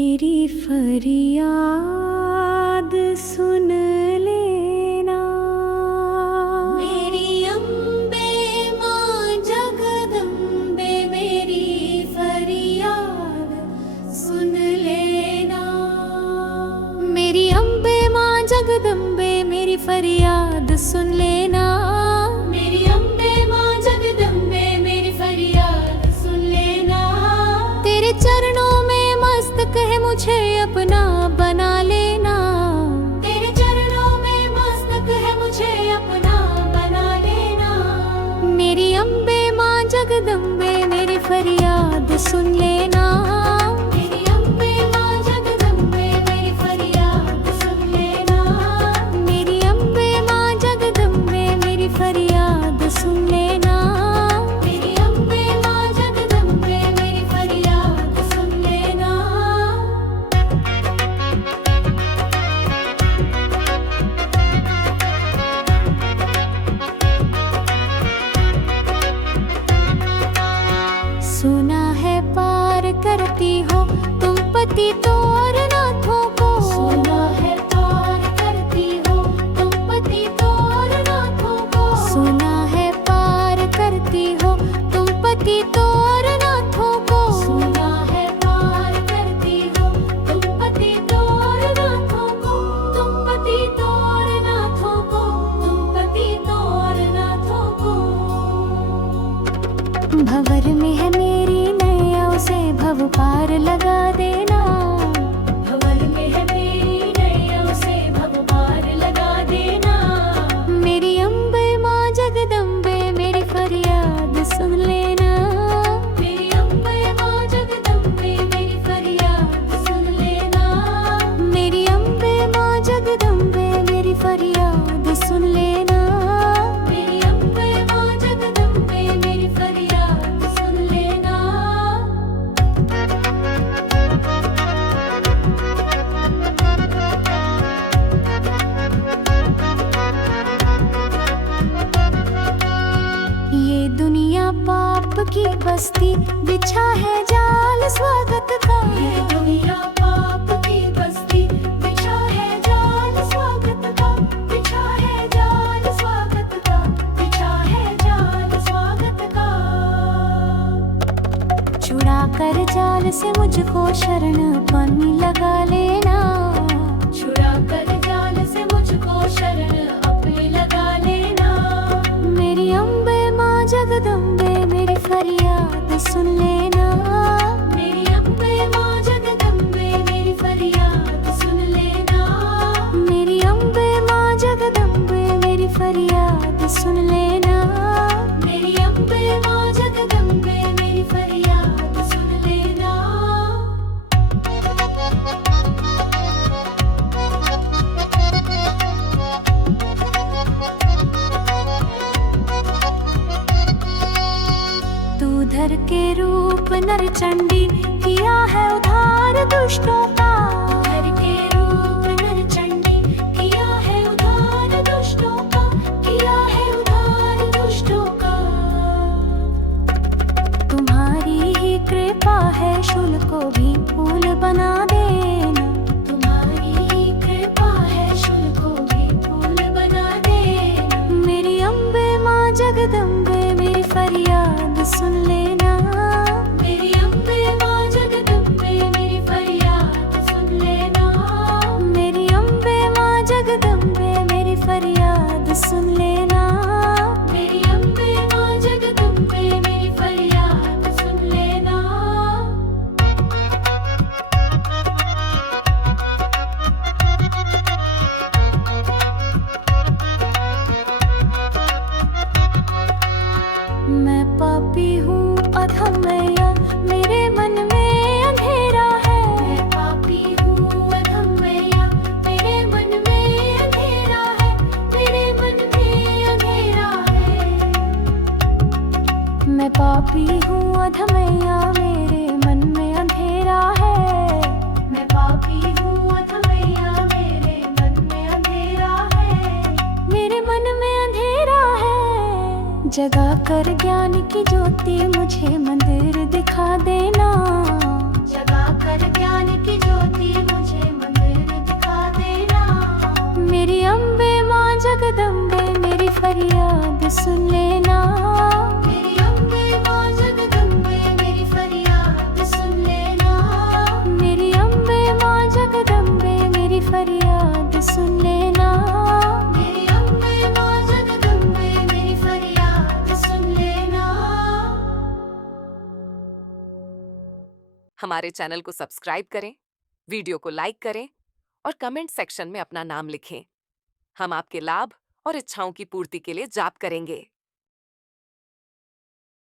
मेरी फरियाद सुन लेना। मेरी अम्बे माँ जगदम्बे मेरी फरियाद सुन लेना। मेरी अम्बे माँ जगदम्बे मेरी फरियाद सुन लेना। मेरी अम्बे माँ जगदम्बे मेरी फरियाद सुन लेना। तेरे चरणों में मस्तक है मुझे अपना बना लेना। तेरे चरणों में मस्तक है मुझे अपना बना लेना। मेरी अम्बे माँ जगदम्बे मेरी फरियाद सुन लेना। मेरी अम्बे माँ जगदम्बे मेरी फरियाद सुन लेना। मेरी अम्बे माँ जगदम्बे मेरी फरियाद सुन लेना। मेरी अम्बे माँ जगदम्बे मेरी फरियाद सुन लेना। सुना है पार करती हो तुम पतित और नाथों को। सुना है पार करती हो तुम पतित और नाथों को। सुना है पार करती हो तुम पतित और नाथों को। सुना है पार करती हो तुम पतित और नाथों को। तुम पतित और नाथों को। तुम पतित और नाथों को। भंवर में है मेरी नैया उसे भव पार लगा देना। भंवर में है मेरी नैया उसे भव पार लगा देना। मेरी अम्बे माँ जगदम्बे मेरी फरियाद सुन लेना। मेरी अम्बे माँ जगदम्बे मेरी फरियाद सुन लेना। मेरी अम्बे माँ जगदम्बे मेरी फरियाद सुन लेना। मेरी अम्बे माँ जगदम्बे मेरी फरियाद सुन लेना। ये दुनिया पाप की बस्ती बिछा है जाल स्वागत का। ये दुनिया पाप की बस्ती बिछा है जाल स्वागत का। बिछा है जाल स्वागत का। बिछा है जाल स्वागत का। छुड़ा कर जाल से मुझको शरण पानी लगा लेना। छुड़ा कर जाल से मुझको शरण अपने लगा लेना। मेरी अम्बे माँ जगदम्बे मेरी फरियाद सुन लेना। मेरी अम्बे माँ जगदम्बे मेरी फरियाद सुन लेना। मेरी अम्बे माँ जगदम्बे मेरी फरियाद सुन लेना। मेरी अम्बे माँ जगदम्बे मेरी फरियाद सुन लेना। तू धर के रूप नर चंडी किया है उधार दुष्टों का। धर के रूप नर चंडी किया है उधार दुष्टों का। किया है उधार दुष्टों का। तुम्हारी ही कृपा है शूल को भी फूल बना देना। तुम्हारी कृपा है शूल को भी फूल बना देना। मेरी अम्बे माँ जगदम्बे मेरी फरियाद सुन लेना। मेरी अम्बे माँ जगदम्बे मेरी फरियाद सुन लेना। मेरी अम्बे माँ जगदम्बे मेरी फरियाद सुन लेना। मेरी अम्बे माँ जगदम्बे मेरी फरियाद सुन लेना। मैं पापी हूँ अधम मैया मेरे मन में अंधेरा है। मैं पापी हूँ अधम मैया मेरे मन में अंधेरा है। मेरे मन में अंधेरा है। मैं पापी हूँ अधम मैया मेरे मन में अंधेरा है। मैं पापी हूँ अधम मैया मेरे मन में अंधेरा है। मेरे मन में अंधेरा है। जगा कर ज्ञान की ज्योति मुझे मंदिर दिखा देना। जगा कर ज्ञान की ज्योति सुन लेना। मेरी अम्बे माँ जगदम्बे मेरी फरियाद सुन लेना। मेरी अम्बे माँ जगदम्बे मेरी फरियाद सुन लेना। मेरी अम्बे माँ जगदम्बे मेरी फरियाद सुन लेना। हमारे चैनल को सब्सक्राइब करें, वीडियो को लाइक करें और कमेंट सेक्शन में अपना नाम लिखें। हम आपके लाभ और इच्छाओं की पूर्ति के लिए जाप करेंगे।